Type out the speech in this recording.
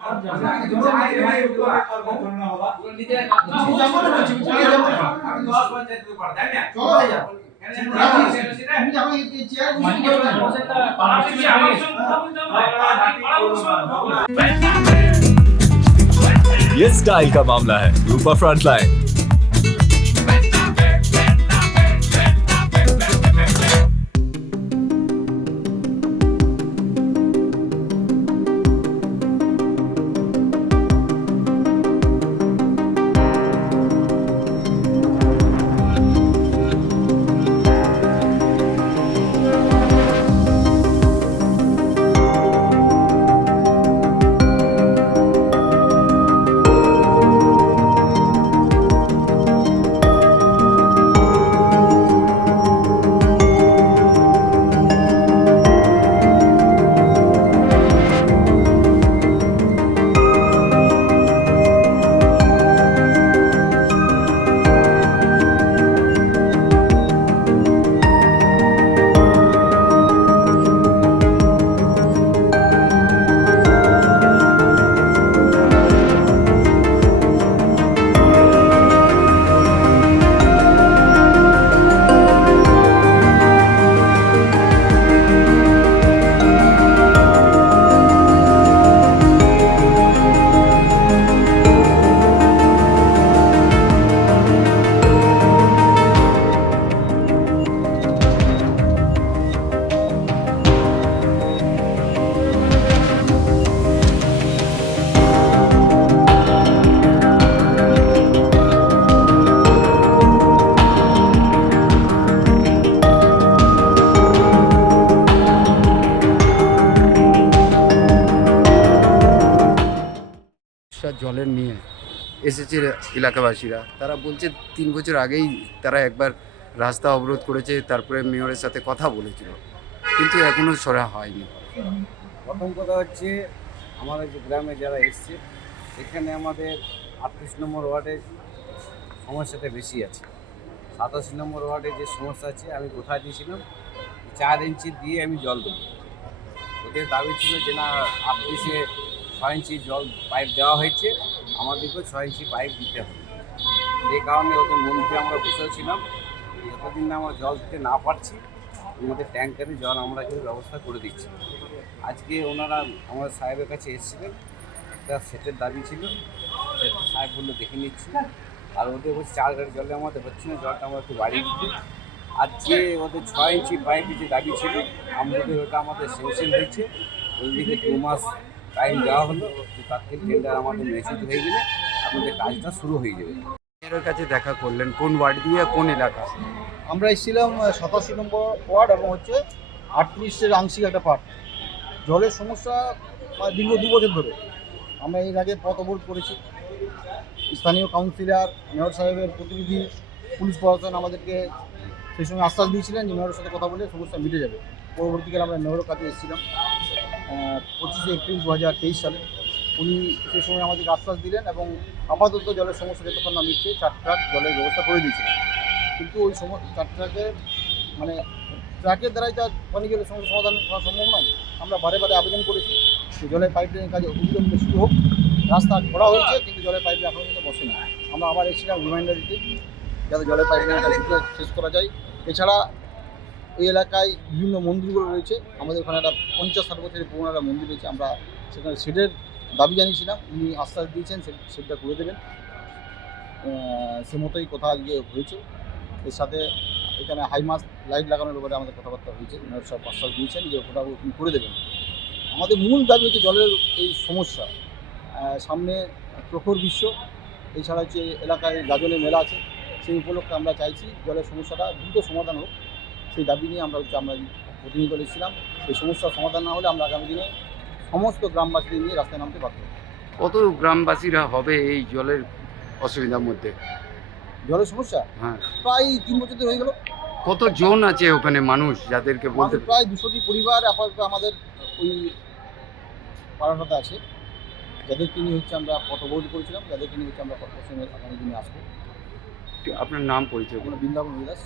ये स्टाइल का मामला है। रूपा फ्रंटलाइन। জলের নিয়ে এসেছে এলাকাবাসীরা, তারা বলছে 3 বছর আগেই তারা একবার রাস্তা অবরোধ করেছে, তারপরে মেয়রের সাথে কথা বলেছিল, কিন্তু এখনও সরা হয়নি। প্রথম কথা হচ্ছে আমাদের যে গ্রামে যারা এসছে সেখানে আমাদের 38 নম্বর ওয়ার্ডের সমস্যাটা বেশি আছে। 87 নম্বর ওয়ার্ডে যে সমস্যা আছে আমি কোথায় দিয়েছিলাম 4 ইঞ্চি দিয়ে আমি জল দেবো। ওদের দাবি ছিল যে না 38-এ 6 ইঞ্চি জল পাইপ দেওয়া হয়েছে, আমাদেরকেও 6 ইঞ্চি পাইপ দিতে হবে। এই কারণে ওদের মন্দিরে আমরা বসেছিলাম, যতদিন না আমরা জল দিতে না পারছি আমাদের ট্যাঙ্কারে জল আমরা কিন্তু ব্যবস্থা করে দিচ্ছি। আজকে ওনারা আমাদের সাহেবের কাছে এসেছিলেন, একটা সেটের দাবি ছিল, সেটা সাহেব বললো দেখে নিচ্ছি। আর ওদের বলছে 4 গাড়ি জলে আমাদের হচ্ছে না, জলটা আমরা একটু বাড়িয়ে দিচ্ছি। আর যে ওদের 6 ইঞ্চি পাইপের যে দাবি ছিল আমাদের ওটা আমাদের সেকশন হয়েছে, ওইদিকে 2 মাস টাইম দেওয়া হলো, তাৎক্ষণিক টেন্ডার আমাদের মেসেজ হয়ে গেলে আমাদের কাজটা শুরু হয়ে যাবে। মেয়রের কাছে দেখা করলেন কোন ওয়ার্ড দিয়ে, কোন এলাকা? আমরা এসেছিলাম 87 নম্বর ওয়ার্ড এবং হচ্ছে 38-এর আংশিক একটা পার্ট। জলের সমস্যা দীর্ঘ 2 বছর ধরে আমরা এর আগে পথ অবরোধ করেছি। স্থানীয় কাউন্সিলর, মেয়র সাহেবের প্রতিনিধি, পুলিশ প্রশাসন আমাদেরকে সেই সময় আশ্বাস দিয়েছিলেন যে মেয়রের সাথে কথা বলে সমস্যা মিটে যাবে। পরবর্তীকালে আমরা মেয়রের কাছে এসেছিলাম 25 এপ্রিল 2023 সালে। উনি সেই সময় আমাদেরকে আশ্বাস দিলেন এবং আপাতত জলের সমস্যা যতক্ষণ না মিটছে 4 ট্রাক জলের ব্যবস্থা করে দিয়েছিলেন। কিন্তু ওই 4 ট্রাকের মানে ট্রাকের দ্বারাই তার পানি জলের সমস্যা সমাধান করা সম্ভব নয়। আমরা বারে বারে আবেদন করেছি যে জলের পাইপলাইনের কাজ অবিলম্বে শুরু হোক। রাস্তা করা হয়েছে কিন্তু জলের পাইপ এখনও কিন্তু বসেনি। আমরা আবার এসেছিলাম রিমাইন্ডার দিতে যাতে জলের পাইপলাইনের কাজ শেষ করা যায়। এছাড়া ওই এলাকায় বিভিন্ন মন্দিরগুলো রয়েছে, আমাদের ওখানে একটা 50-60 বছরের পুরোনো একটা মন্দির রয়েছে, আমরা সেখানে শেডের দাবি জানিয়েছিলাম, উনি আশ্বাস দিয়েছেন শেডটা করে দেবেন। সে মতোই কথা আজকে হয়েছে। এর সাথে এখানে হাইমাস্ট লাইট লাগানোর ব্যাপারে আমাদের কথাবার্তা হয়েছে, মেয়র সব আশ্বাস দিয়েছেন যে ওটা উনি করে দেবেন। আমাদের মূল দাবি হচ্ছে জলের এই সমস্যা। সামনে প্রখর বিশ্ব, এছাড়া হচ্ছে এলাকায় গাজনের মেলা আছে, সেই উপলক্ষে আমরা চাইছি জলের সমস্যাটা দ্রুত সমাধান হোক। সেই দাবি নিয়ে আমরা প্রতিনিধি দল এসেছিলাম। এই সমস্যার সমাধান না হলে আমরা আগামী দিনে সমস্ত গ্রামবাসীদের নিয়ে রাস্তায় নামতে বাধ্য হব। কত গ্রামবাসীরা হবে এই জলের অসুবিধার মধ্যে? জলের সমস্যা হ্যাঁ, প্রায় 3 বছর ধরে হয়ে গেল। কত জন আছে ওখানে মানুষ যাদেরকে বলতে? প্রায় 200টি পরিবার আপাতত আমাদের ওই পাড়াটাতে আছে, যাদেরকে নিয়ে হচ্ছে আমরা পথ অবরোধ করেছিলাম, যাদেরকে নিয়ে হচ্ছে আমরা আগামী দিনে আসবো। আপনার নাম পরিচয়? বৃন্দাবন দাস।